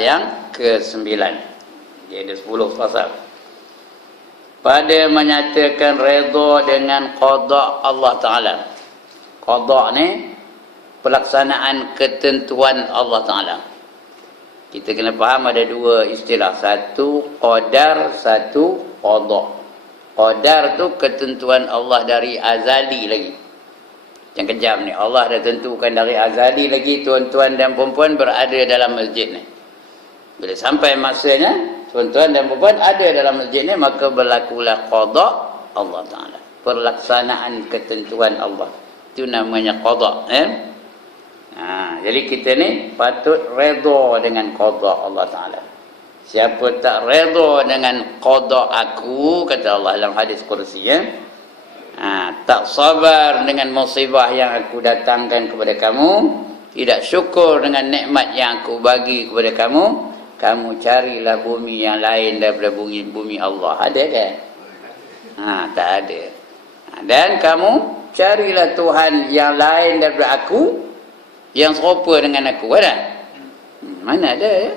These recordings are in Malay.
yang ke-9. Dia ada 10 fasal. Pada menyatakan redha dengan qada Allah Ta'ala. Qada ni pelaksanaan ketentuan Allah Ta'ala. Kita kena faham ada dua istilah. Satu qadar, satu qada. Qadar tu ketentuan Allah dari azali lagi. Yang kejam ni, Allah dah tentukan dari azali lagi tuan-tuan dan perempuan berada dalam masjid ni. Bila sampai masanya tuan-tuan dan perempuan ada dalam masjid ni, maka berlakulah qada Allah Ta'ala, pelaksanaan ketentuan Allah. Itu namanya qada. Jadi kita ni patut redha dengan qada Allah Ta'ala. Siapa tak redha dengan qada aku, kata Allah dalam hadis kursi, tak sabar dengan musibah yang aku datangkan kepada kamu, tidak syukur dengan nikmat yang aku bagi kepada kamu, kamu carilah bumi yang lain daripada bumi Allah. Ada kan? Tak ada. Dan kamu carilah Tuhan yang lain daripada aku, yang serupa dengan aku. Ada? Mana ada ya?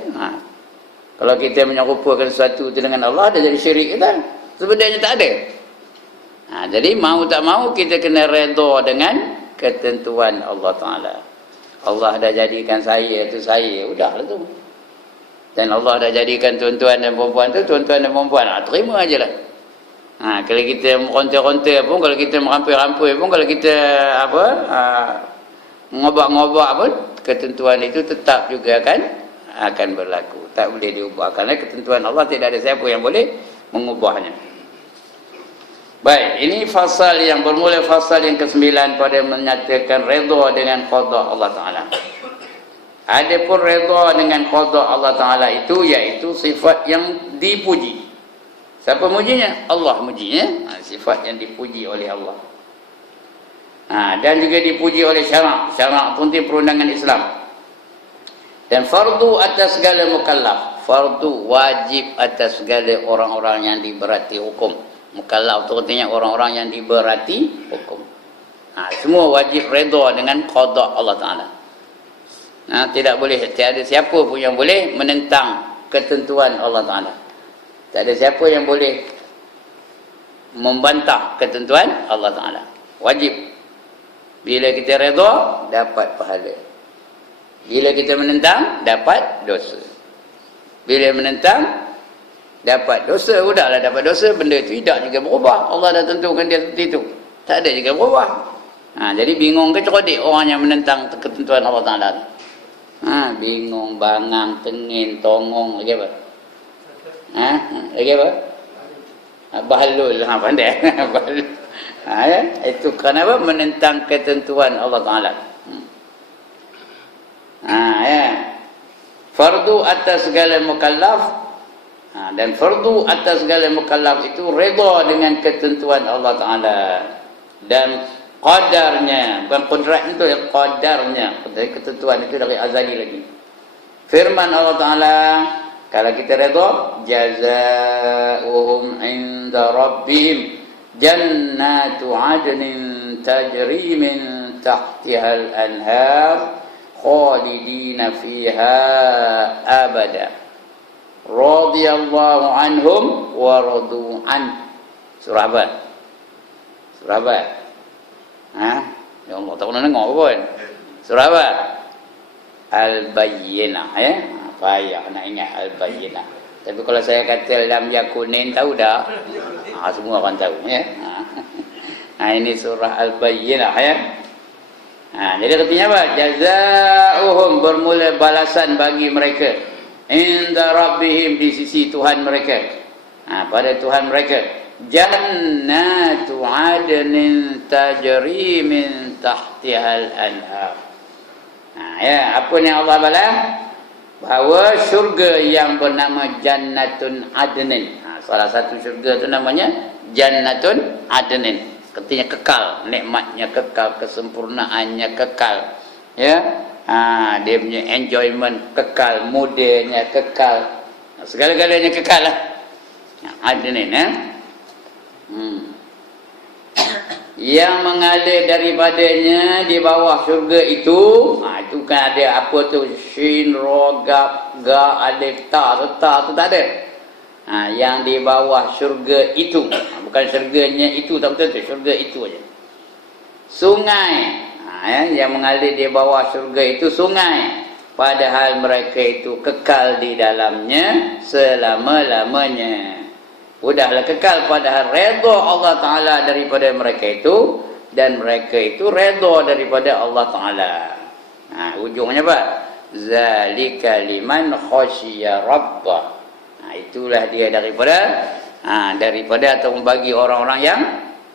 Kalau kita menyerupakan sesuatu itu dengan Allah, ada jadi syirik kita? Sebenarnya tak ada. Jadi mau tak mau kita kena redha dengan ketentuan Allah Ta'ala. Allah dah jadikan saya tu saya, udahlah tu. Dan Allah dah jadikan tuan-tuan dan perempuan tu tuan-tuan dan perempuan. Terima aje lah. Kalau kita meronta-ronta pun, kalau kita merampui-rampui pun, kalau kita ngobak-ngobak pun, ketentuan itu tetap juga akan berlaku. Tak boleh diubah. Kerana ketentuan Allah tidak ada siapa yang boleh mengubahnya. Baik, ini fasal yang bermula, fasal yang ke-9 pada menyatakan redha dengan qada Allah Ta'ala. Adapun redha dengan qada Allah Ta'ala itu, iaitu sifat yang dipuji. Siapa mujinya? Allah mujinya. Sifat yang dipuji oleh Allah. Dan juga dipuji oleh syarak. Syarak pun itu perundangan Islam. Dan fardu atas segala mukallaf. Fardu wajib atas segala orang-orang yang diberati hukum. Mukallaf itu artinya orang-orang yang diberati hukum. Semua wajib redha dengan qada Allah Ta'ala. Tidak boleh, tiada siapa pun yang boleh menentang ketentuan Allah Ta'ala. Tak ada siapa yang boleh membantah ketentuan Allah Ta'ala. Wajib. Bila kita redha, dapat pahala. Bila kita menentang, dapat dosa. Bila menentang, dapat dosa. Udahlah dapat dosa, benda itu tidak juga berubah. Allah dah tentukan dia seperti itu. Tak ada juga berubah. Jadi bingung ke cerdik orang yang menentang ketentuan Allah Ta'ala. Bingung, bangang, tengin, tongong, lagi apa? Lagi apa? Bahalul. Pandai. Bahalul. Itu kenapa? Menentang ketentuan Allah Ta'ala. Fardu atas segala mukallaf. Dan fardu atas segala mukallaf itu redha dengan ketentuan Allah Ta'ala. Dan qadarnya, bukan qudrat itu, yang qadarnya. Ketentuan itu dari azali lagi. Firman Allah Ta'ala, kalau kita redha, jazaa'uhum inda rabbihim jannatu adnin tajri min tahtihal anhar khalidina fiha abada radiyallahu anhum wa radu an. Surah apa? Surah apa? Ya Allah, tak pernah dengar pun. Surah apa? Al-Bayyinah. Payah nak ingat Al-Bayyinah. Tapi kalau saya kata lam yakunin, tahu dah? Semua orang tahu ya. Ini surah Al-Bayyinah ya. Jadi artinya apa? Jazaa'uhum, bermula balasan bagi mereka. Inda rabbihim, di sisi Tuhan mereka. Pada Tuhan mereka. Jannatu adnin tajri min tahtihal anhar. Apa yang Allah balas? Bahawa syurga yang bernama Jannatun Adnin. Salah satu syurga itu namanya Jannatun Adnin. Artinya kekal, nikmatnya kekal, kesempurnaannya kekal. Ya. Dia punya enjoyment kekal, mudanya kekal. Segala-galanya kekal lah. Adnin yang mengalir daripadanya di bawah syurga itu, itu kan ada apa tu, shin, ro, gap, ga, alif, ta tu tak ada. Yang di bawah syurga itu, bukan syurganya itu, tak betul tu, syurga itu aja. Sungai, yang mengalir di bawah syurga itu sungai, padahal mereka itu kekal di dalamnya selama-lamanya. Udahlah kekal, padahal redha Allah Ta'ala daripada mereka itu, dan mereka itu redha daripada Allah Ta'ala. Ujungnya apa? Zalika liman khasyiya rabbah. Itulah dia daripada atau bagi orang-orang yang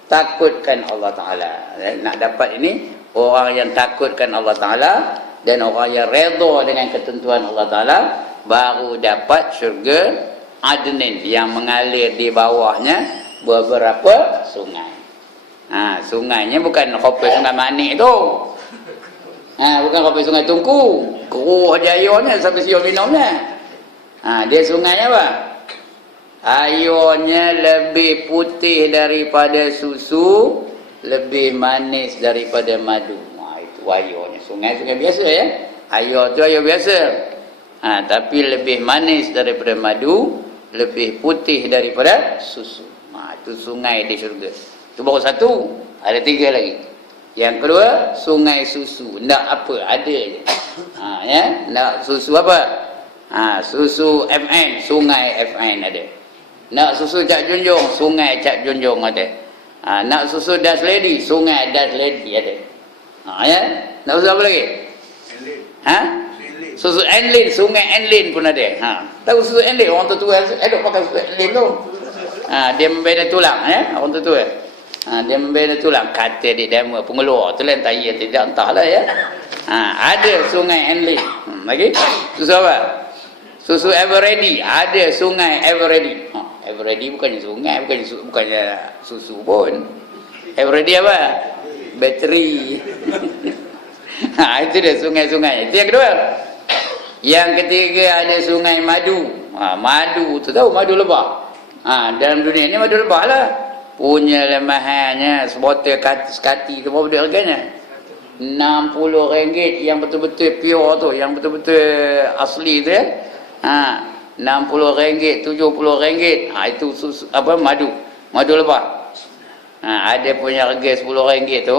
takutkan Allah Ta'ala. Nak dapat ini, orang yang takutkan Allah Ta'ala dan orang yang redha dengan ketentuan Allah Ta'ala, baru dapat syurga Adnin yang mengalir di bawahnya beberapa sungai. Sungainya bukan kopi Sungai Manik tu. Bukan kopi Sungai Tungku. Keruh aja airnya sampai siap minumnya. Dia sungai apa? Airnya lebih putih daripada susu, lebih manis daripada madu. Itu airnya. Sungai-sungai biasa ya. Air tu air biasa. Tapi lebih manis daripada madu, lebih putih daripada susu. Itu sungai di syurga. Itu baru satu. Ada tiga lagi. Yang kedua, sungai susu. Nak apa? Ada je. Nak susu apa? Susu FN. Sungai FN ada. Nak susu Cak Junjung. Sungai Cak Junjung ada. Nak susu Das Lady. Sungai Das Lady ada. Nak susu apa lagi? Susu Enlin, Sungai Enlin pun ada. Tahu susu Enlin? Orang tua duk pakai susu Enlin tu. Dia membina tulang, orang tua. Dia membina tulang. Kata di demo pengeluar tu lain tayi tidak entahlah ya. Ada Sungai Enlin. Lagi? Susu apa? Susu Everready. Ada Sungai Everready. Everready bukannya sungai, bukannya susu pun. Everready apa? Bateri. Itu dia sungai-sungai. Itu yang kedua. Yang ketiga ada sungai madu. Madu tu tahu, madu lebah. Dalam dunia ni madu lebah lah. Punya lemahannya sebotol sekati tu berapa duit harganya? RM60 yang betul-betul pure tu, yang betul-betul asli tu ya. RM60, RM70. Itu susu, apa, madu lebah. Ada punya harga RM10 tu.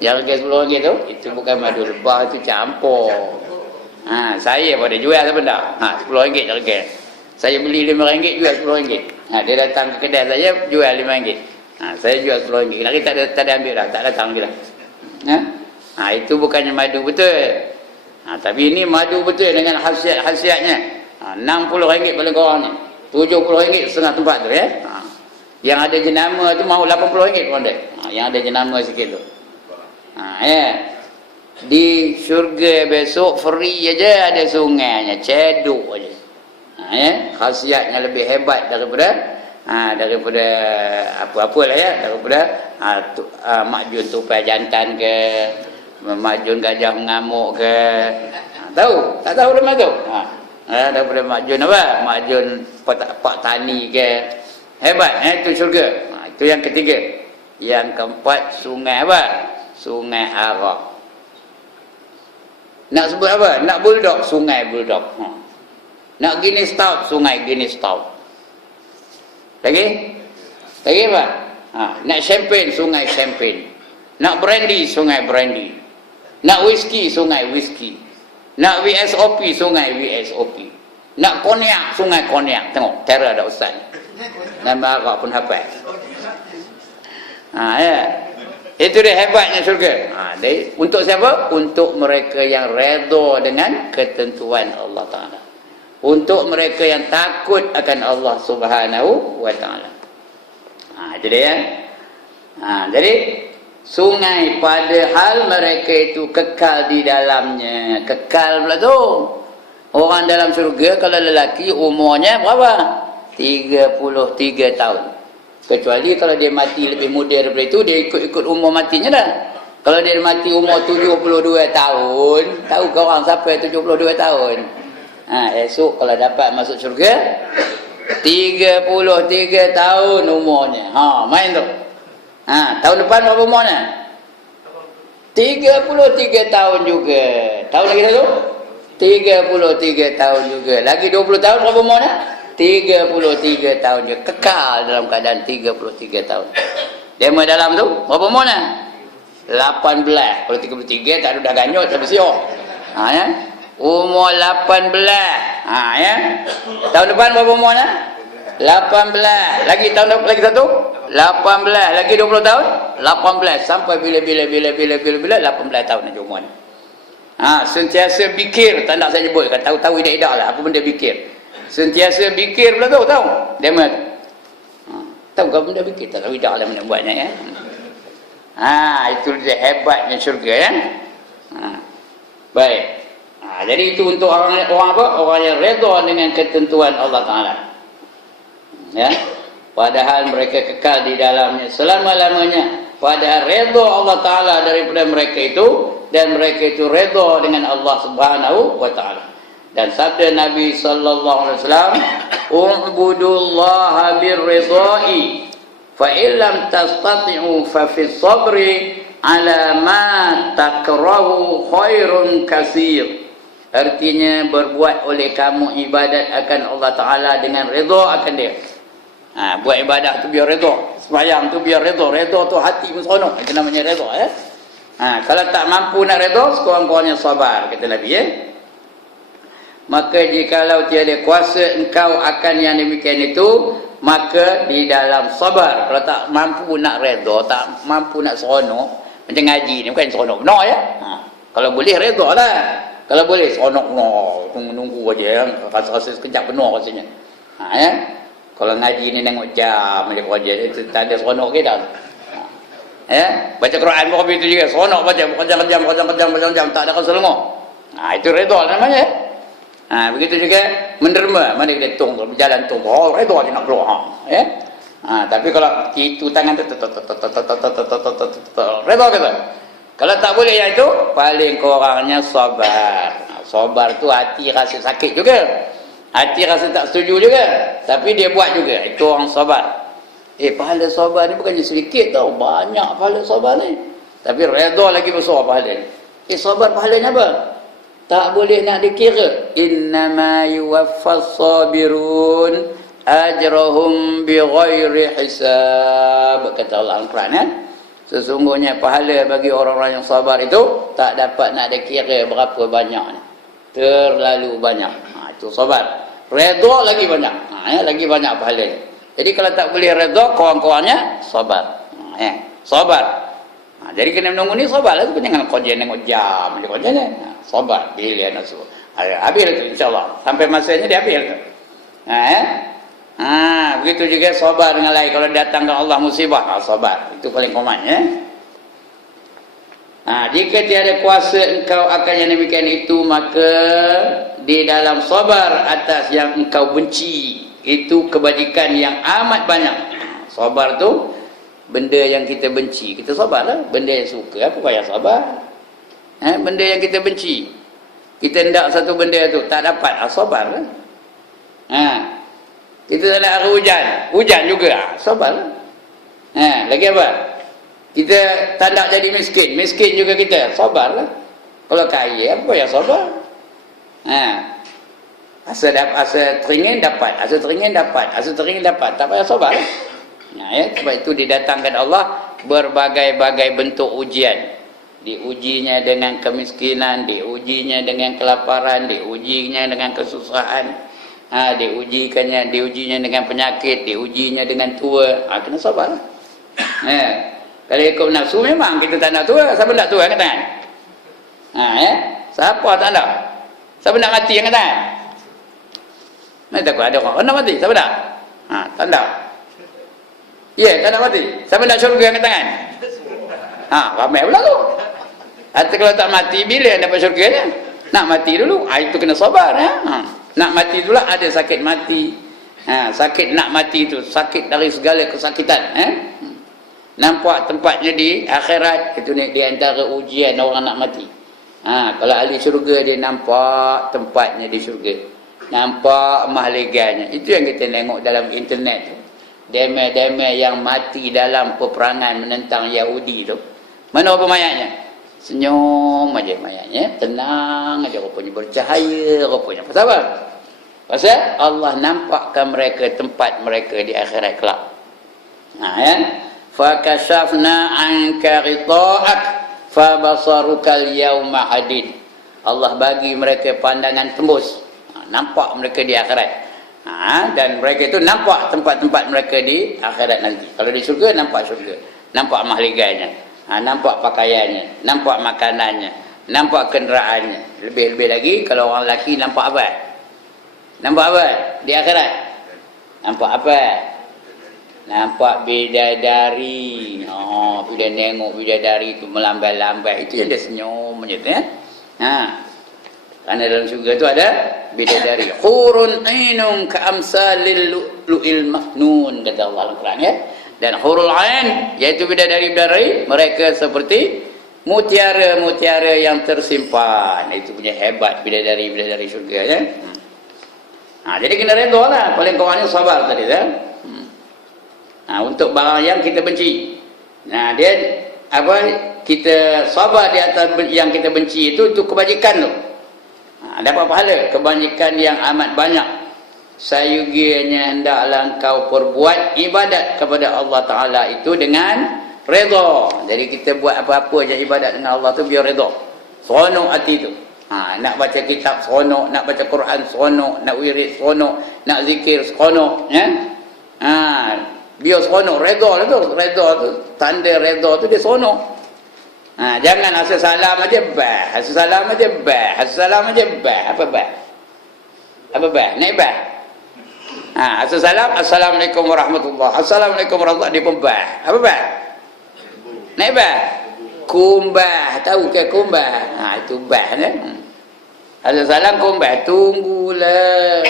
Yang harga RM10 tu, itu bukan madu lebah, itu campur. Saya pada jual sebentar. RM10 harga. Saya beli RM5, jual RM10. Dia datang ke kedai saya, jual RM5. Saya jual RM10. Lagi tak ada ambil dah, tak datang lagi dah. Itu bukannya madu betul. Tapi ini madu betul dengan khasiatnya. RM60 paling kurang ni. RM70 setengah tempat tu ya. Yang ada jenama tu mau RM80 pun ada. Yang ada jenama sikit tu. Di syurga besok free aja ada sungainya, cedok aja. Khasiatnya lebih hebat daripada apa-apalah ya, daripada makjun tupai jantan ke, makjun gajah mengamuk ke. Tahu? Tak tahu nama tu? Daripada makjun apa? Makjun pak tani ke. Hebat itu syurga. Itu yang ketiga. Yang keempat sungai apa? Sungai Arak. Nak sebut apa? Nak bulldog, sungai bulldog. Nak Guinness Stout, sungai Guinness Stout. Lagi apa? Nak champagne, sungai champagne. Nak brandy, sungai brandy. Nak whisky, sungai whisky. Nak VSOP, sungai VSOP. Nak konyak, sungai konyak. Tengok, terror ada ustaz. Nama Arak pun hafal. Ya. Itu dia hebatnya syurga. Untuk siapa? Untuk mereka yang redha dengan ketentuan Allah Ta'ala. Untuk mereka yang takut akan Allah Subhanahu wa Ta'ala. Itu dia ya. Jadi sungai padahal mereka itu kekal di dalamnya. Kekal pula tu. Orang dalam syurga kalau lelaki umurnya berapa? 33 tahun. Kecuali kalau dia mati lebih muda daripada itu, dia ikut umur matinya dah. Kalau dia mati umur 72 tahun, tahu ke orang siapa yang 72 tahun? Esok kalau dapat masuk syurga, 33 tahun umurnya. Main tu. Tahun depan berapa umur nak? 33 tahun juga. Tahun lagi satu? 33 tahun juga. Lagi 20 tahun berapa umur nak? 33 tahun juga. Kekal dalam keadaan 33 tahun. Demo dalam tu berapa umur nak? 18. Kalau 33 tak ada dah ganyut tak bersiok. Ya. Umur 18. Ya. Tahun depan berapa umur nak? 18. Lagi tahun lagi satu? 18. Lagi 20 tahun? 18. Sampai bila 18 tahun nak umur. Sentiasa fikir, tak nak saya sebut kan, tahu-tahu idak-idak lah apa benda fikir. Sentiasa fikir pula tahu. Demo. Tahu ke benda fikir? Tak tahu idak lah mana buatnya ya. Itu dia hebatnya syurga ya. Baik. Jadi itu untuk orang apa? Orang yang redha dengan ketentuan Allah Taala. Ya. Padahal mereka kekal di dalamnya selama-lamanya. Padahal redha Allah Taala daripada mereka itu, dan mereka itu redha dengan Allah Subhanahu wa taala. Dan sabda Nabi sallallahu alaihi wasallam, "U'budullaha birridha'i fa illam tastati'u fa fis sabri ala ma takrahu khairun katsir." Artinya berbuat oleh kamu ibadat akan Allah Taala dengan redha akan dia. Buat ibadat tu biar redha, sembahyang tu biar redha. Redha tu hati pun seronok, itu namanya redha ya. Kalau tak mampu nak redha, sekurang-kurangnya sabar kata Nabi ya. Maka jikalau tiada kuasa engkau akan yang demikian itu, maka di dalam sabar. Kalau tak mampu nak redha, tak mampu nak seronok, macam ngaji ni bukan seronok benar ya. Kalau boleh redha lah. Kalau boleh seronok benar, tunggu aja ya. Rasa-rasa sekejap benar rasanya. Ya. Kalau ngaji ni tengok jam aja projek itu tanda seronok ke dah. Ya, baca Quran pun itu juga seronok baca kejam tak ada rasa lengok. Itu redha namanya. Begitu juga menderma, mana dia tung berjalan tung. Redha je nak keluar. Ya. Tapi kalau itu tangan tu redha kata. Kalau tak boleh yang itu, paling kurangnya sabar. Sabar tu hati rasa sakit juga. Hati rasa tak setuju juga, tapi dia buat juga. Itu orang sabar. Pahala sabar ni bukannya sedikit tau, banyak pahala sabar ni. Tapi redha lagi besar pahala ni. Sabar pahalanya apa? Tak boleh nak dikira. Innama yuwaffas sabirun ajrahum bighairi hisab. Kata Allah Al-Quran kan? Sesungguhnya pahala bagi orang-orang yang sabar itu tak dapat nak dikira berapa banyak ni. Terlalu banyak. Itu sabar. Redha lagi banyak. Lagi banyak pahalanya. Jadi kalau tak boleh redha, kurang-kurangnya sabar. Sabar. Jadi kena menunggu ni sabar lah. Jangan kau tengok jam. Sabar. Bila nak suruh. Habis tu insyaAllah. Sampai masanya dia habis tu. Begitu juga sabar dengan lain. Kalau datangkan Allah musibah, sabar. Itu paling common ya. Jika tiada kuasa engkau akan yang demikian itu, maka di dalam sabar atas yang engkau benci, itu kebajikan yang amat banyak. Sabar tu benda yang kita benci, kita sabarlah. Benda yang suka, apa payah sabar? Benda yang kita benci, kita hendak satu benda tu tak dapat, sabarlah. Kita tak nak hujan juga, sabarlah. Lagi apa? Kita tak nak jadi miskin juga kita, sabarlah. Kalau kaya, apa yang sabar? Asa teringin dapat, asa teringin dapat, tak payah sabar. Sebab itu didatangkan Allah berbagai-bagai bentuk ujian. Diujinya dengan kemiskinan, diujinya dengan kelaparan, diujinya dengan kesusahan, diujinya dengan penyakit, diujinya dengan tua. Kena sabar. Kalau ikut nafsu memang kita tak nak tua. Siapa nak tua kata? Siapa tak nak? Siapa nak mati yang kata? Mana takut ada orang nak mati? Siapa nak? Tak nak. Tak nak mati. Siapa nak syurga yang tangan? Ramai pula tu. Atau kalau tak mati, bila dapat syurga ni? Nak mati dulu. Itu kena sabar. Nak mati dulu ada sakit mati. Sakit nak mati itu. Sakit dari segala kesakitan. Nampak tempatnya di akhirat. Itu di antara ujian orang nak mati. Kalau ahli syurga dia nampak tempatnya di syurga. Nampak mahliganya. Itu yang kita tengok dalam internet tu. deme-deme yang mati dalam peperangan menentang Yahudi tu. Mana apa mayatnya? Senyum aja mayatnya, tenang aja, rupanya bercahaya, rupanya. Pasal apa? Pasal Allah nampakkan mereka tempat mereka di akhirat kelak. Ya. Fakashafna anka ghita'ak fabasarukal yawma hadid. Allah bagi mereka pandangan tembus. Nampak mereka di akhirat. Dan mereka itu nampak tempat-tempat mereka di akhirat nanti. Kalau di syurga, nampak syurga. Nampak mahliganya. Nampak pakaiannya. Nampak makanannya. Nampak kenderaannya. Lebih-lebih lagi, kalau orang lelaki nampak apa? Nampak apa? Di akhirat. Nampak apa? Nampak bidadari. Bila nengok bidadari itu melambai-lambai, itu yang dia senyum macam tu, ya. Karena dalam syurga itu ada bidadari. Hurun ainun ka'amsalil lu'il maknun, kata Allah Al-Quran, ya. Dan hurul ain, iaitu bidadari-bidadari, mereka seperti mutiara-mutiara yang tersimpan. Itu punya hebat bidadari-bidadari syurga, ya. Jadi kena redha lah. Paling kurangnya sabar tadi, ya. Untuk barang yang kita benci. Dia apa? Kita sabar di atas yang kita benci itu kebajikan tu. Dapat pahala kebajikan yang amat banyak. Sayugianya hendaklah engkau perbuat ibadat kepada Allah Ta'ala itu dengan redha. Jadi kita buat apa-apa je ibadat dengan Allah tu biar redha. Seronok hati tu. Nak baca kitab seronok, nak baca Quran seronok, nak wirid seronok, nak zikir seronok, ya. Biar seronok, redha lah tu. Redha tu, tanda redha tu dia seronok. Jangan asal salam aja bah, asal salam aja bah, asal salam aja bah. Apa bah? Apa bah? Naik bah. Asal salam, assalamualaikum warahmatullahi, assalamualaikum warahmatullahi, dia pun bah. Apa bah? Naik bah. Kumbah, tahu ke kumbah? Itu bah, kan? Asal salam kumbah, tunggulah.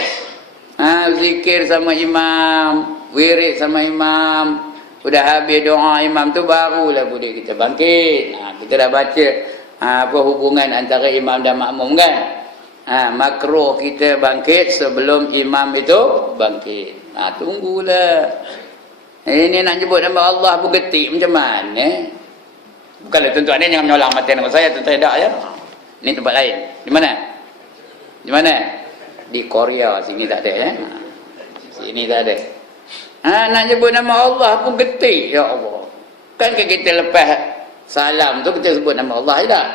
Zikir sama imam, wirid sama imam. Sudah habis doa imam tu, barulah boleh kita bangkit. Kita dah baca apa hubungan antara imam dan makmum, kan? Makruh kita bangkit sebelum imam itu bangkit. Tunggulah. Ini nak sebut nama Allah pun getik macam mana? Bukanlah tuan-tuan ni jangan menyolang mata nama saya, tuan-tuan tak, ya. Ini tempat lain. Di mana? Di mana? Di Korea, sini tak ada, ya. Sini tak ada. Nak sebut nama Allah pun getik, ya Allah. Kan kita lepas salam tu kita sebut nama Allah, je tak?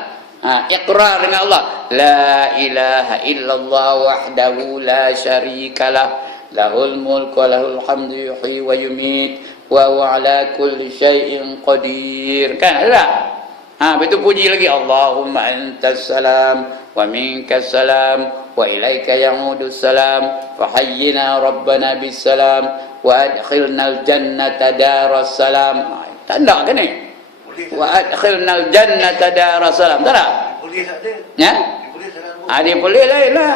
Iqrar dengan Allah. La ilaha illallah wahdahu la syarikalah, lahul mulku wa lahul hamdu yuhyi wa yumit wa huwa ala kulli syai'in qadir. Kan ada? Betul, puji lagi, Allahumma antas salam wa minkas salam wa ilaika ya'udus salam fa hayyina rabbana bis salam wa adkhilnal jannata daras salam. Tanda ke ni? Wa adkhilnal jannata daras salam. Tak ada? Boleh tak ada? Ya? Dia boleh lain lah.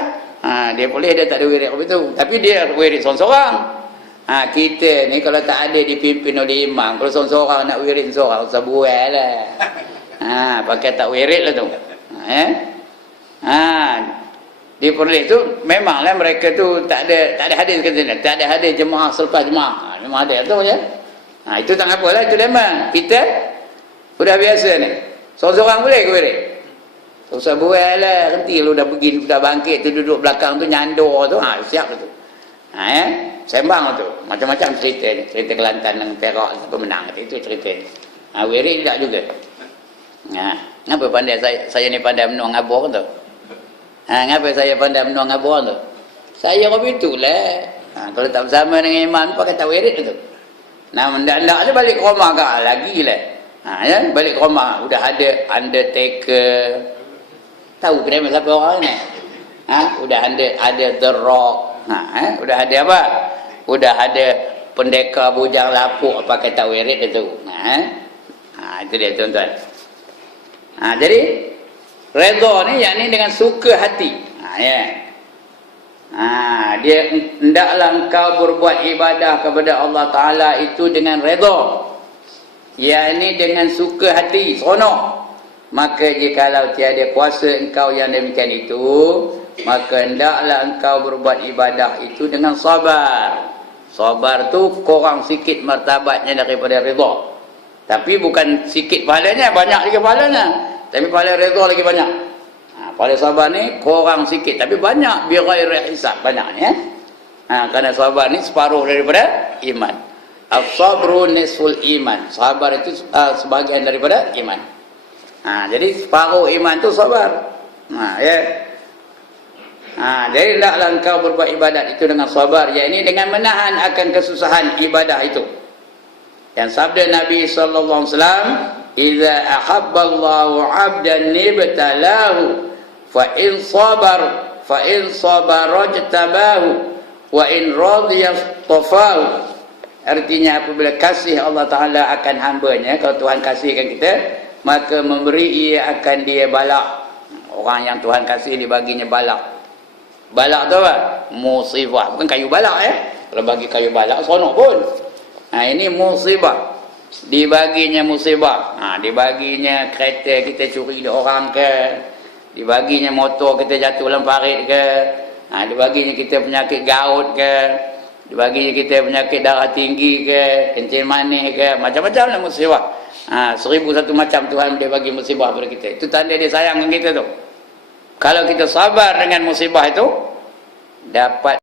Dia boleh, dia tak ada wirid apa itu. Tapi dia wirid seorang-seorang. Kita ni kalau tak ada dipimpin oleh imam, kalau seorang-seorang nak wirid seorang, usah buat lah. Pakai tak wirid lah tu. Di Perlis tu memanglah mereka tu tak ada hadis kat sini, tak ada hadis jemaah selepas jemaah. Memang ada tu, ya. Itu tak apalah, itu memang kita sudah biasa ni. Seorang-seorang boleh ke wirid? Tak usah buat lah, nanti lu dah pergi, dah bangkit tu, duduk belakang tu, nyandor tu, siap tu. Sembang tu, macam-macam cerita ni. Cerita Kelantan dengan Perak, pemenang itu cerita ni. Wirid tak juga. Ngapa pandai saya ni pandai menang abor tu? Ngapa saya pandai menang abor tu? Saya kau itulah. Kalau tak bersama dengan imam pakai tak wirid tu. Ndak dia balik ke rumah kah lagi lah. Ya, balik ke rumah udah ada undertaker. Tahu kena siapa orang ni? Udah ada The Rock. Udah ada apa? Udah ada pendekar bujang lapuk pakai tak wirid itu. Itu dia, tuan-tuan. Jadi redha ni yakni dengan suka hati. Dia hendaklah engkau berbuat ibadah kepada Allah Ta'ala itu dengan redha, yakni dengan suka hati, seronok. Maka jikalau tiada kuasa engkau yang demikian itu, maka hendaklah engkau berbuat ibadah itu dengan sabar. Sabar tu kurang sikit martabatnya daripada redha. Tapi bukan sikit pahalanya, banyak lagi pahalanya. Tapi pahala redha lagi banyak. Pahala sabar ni kurang sikit tapi banyak, bi ghairi hisab, banyak ni ya. Kerana sabar ni separuh daripada iman. As-sabru nisful iman. Sabar itu sebahagian daripada iman. Jadi separuh iman tu sabar. Ya. Jadi hendaklah engkau berbuat ibadat itu dengan sabar, yakni dengan menahan akan kesusahan ibadah itu. Dan sabda Nabi sallallahu alaihi wasallam, "Idza ahabballahu 'abdan ibtalahu fa in sabara jtabahu wa in radiya tafahu." Artinya apabila kasih Allah Taala akan hamba-Nya, kalau Tuhan kasihkan kita, maka memberi ia akan dia balak. Orang yang Tuhan kasih dibaginya balak. Balak tu apa? Musibah. Bukan kayu balak ya. Kalau bagi kayu balak seronok pun. Ini musibah. Dibaginya musibah. Dibaginya kereta kita curi dari orang ke. Dibaginya motor kita jatuh dalam parit ke. Dibaginya kita penyakit gaut ke. Dibaginya kita penyakit darah tinggi ke. Kencing manis ke. Macam-macam lah musibah. 1001 macam Tuhan dia bagi musibah kepada kita. Itu tanda dia sayang dengan kita tu. Kalau kita sabar dengan musibah itu, dapat